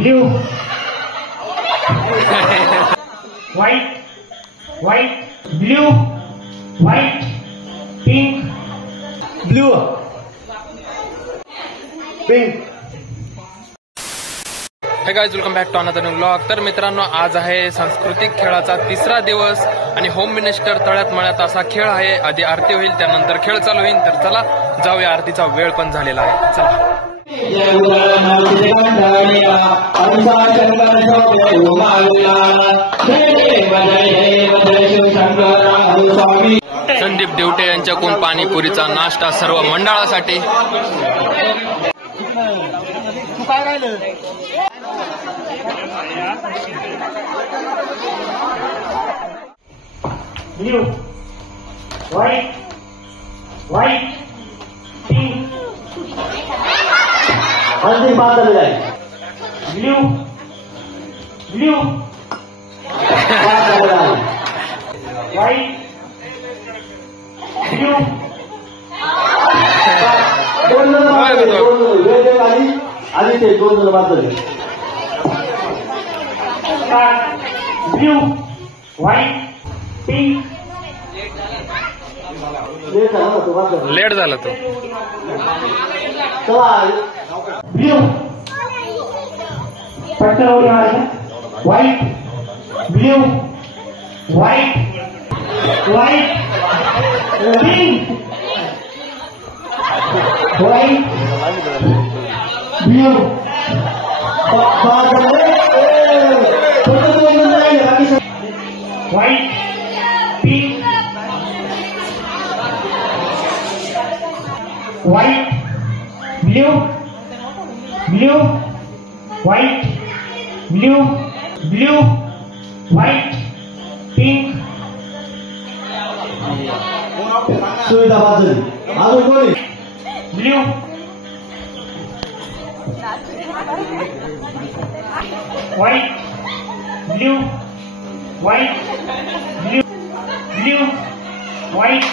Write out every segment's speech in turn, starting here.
Blue white white blue white pink blue pink. Hey guys, welcome back to another new vlog. तर मित्रांनो, आज आहे सांस्कृतिक खेळाचा तिसरा दिवस आणि होम मिनिस्टर तळ्यात मळ्यात असा खेळ आहे. आधी आरती होईल, त्यानंतर खेळ चालू होईल. तर चला जाऊया, आरतीचा वेळ पण झालेला आहे. चला. संदीप देवटे यांच्याकडून पाणीपुरीचा नाश्ता सर्व मंडळासाठी. ब्लू व्हाइट व्हाइट पिंक अंतिम बात झालेला आहे. ब्लू ब्लू व्हाइट ब्लू आधी ते 2 जण बाद झाले. ब्लू व्हाइट पिंक लेट झाला तो. ब्लू पटकन उड्या मारायच्या. White blue white white pink white blue white pink white blue blue white blue blue white pink सुविधा बाजू अजून कोणी blue white blue white blue blue white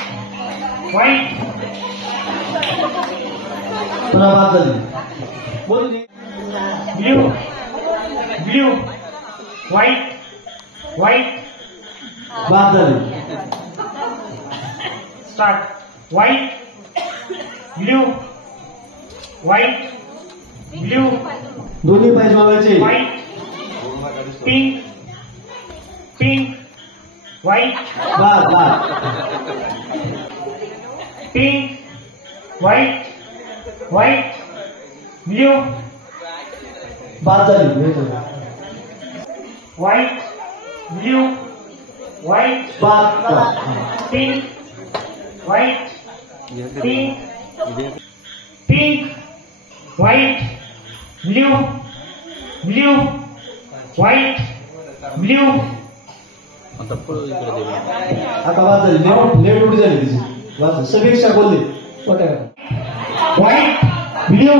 white पुन्हा बाद झाली. ब्लू ब्लू व्हाइट व्हाइट बाद झाली. Start. White blue white blue दोन्ही पाय मागायचे. व्हाइट पिंक पिंक व्हाइट बाद बाद पिंक व्हाइट व्हाइट ब्लू बाद झाली. व्हाइट ब्लू व्हाइट बाद pink white pink pink white blue blue white blue आता बाद झाली. लेट उडी झाली तिची. बाद समीक्षा बोलली white blue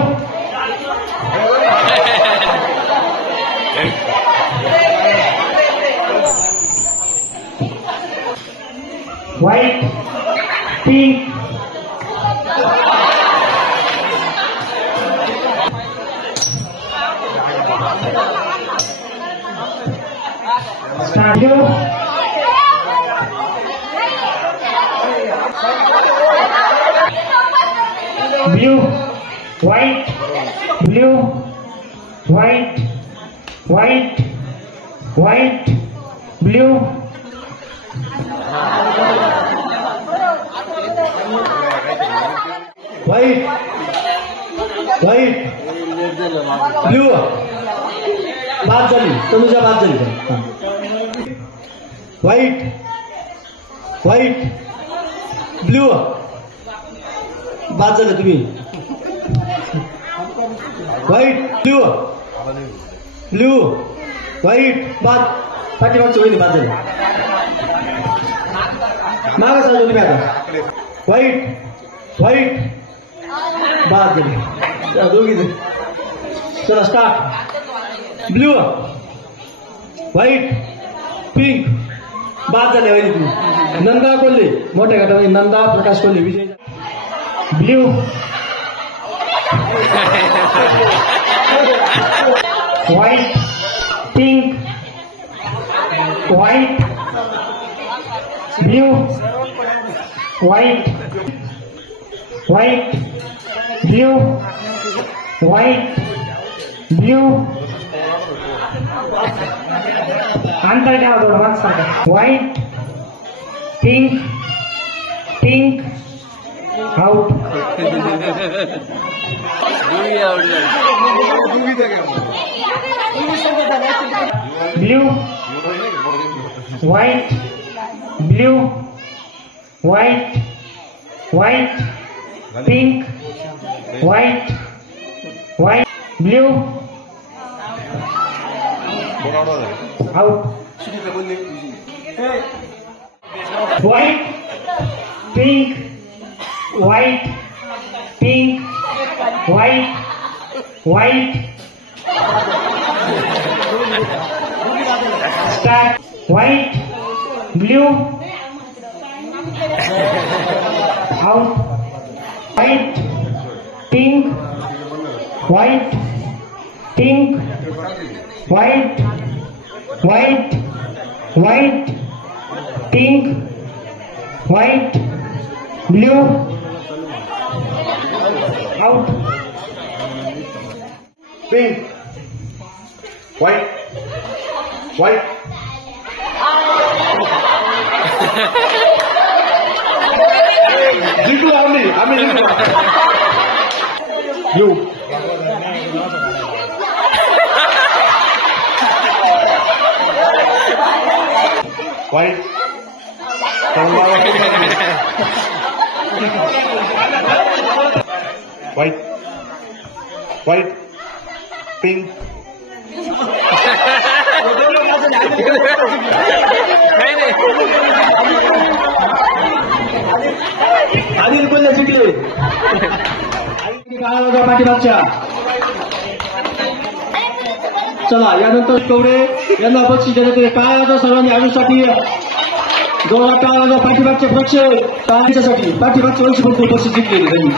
white pink start. Blue white blue white white white blue white white blue बाद झाली. तनुजा बाद झाली. व्हाइट व्हाइट ब्लू बाद झाले तुम्ही. व्हाइट ब्लू ब्लू व्हाइट बाद. पाठीमागची वहिनी बाद झाली. मागं चालू तुम्ही आता. व्हाइट व्हाइट बाद झाली. दोघी चला स्टार्ट. ब्लू व्हाइट पिंक बाद झाले वहिनी तुम्ही. नंदा कोल्हे मोठ्या गटामध्ये नंदा प्रकाश कोल्हे विजय. Blue white, pink, white, blue, white, white, blue, white, blue. अंतर ठेवा थोडं वाचता. White, pink, pink, out. Blue, white, blue, white, white, pink, white, white, blue, out. White, pink, white, pink, white, white. Start. White, blue, out. White, pink, white, pink, white, white, white, pink, white, blue, out. Pink, white, white. जिंकलो आम्ही जिंकलो. Blue. White. White. White. Pink. आधी कोणत्या जिंकले काळाच्या पाठीमागच्या. चला यानंतर कवडे यांना बक्षीस देण्यात येते. काळाच्या सर्वांनी आयुष्यासाठी जोरात काळाच्या पाठीमागचे पक्ष काळाच्यासाठी पाठीमागच्या वर्षी बक्षीस जिंकले त्यांनी.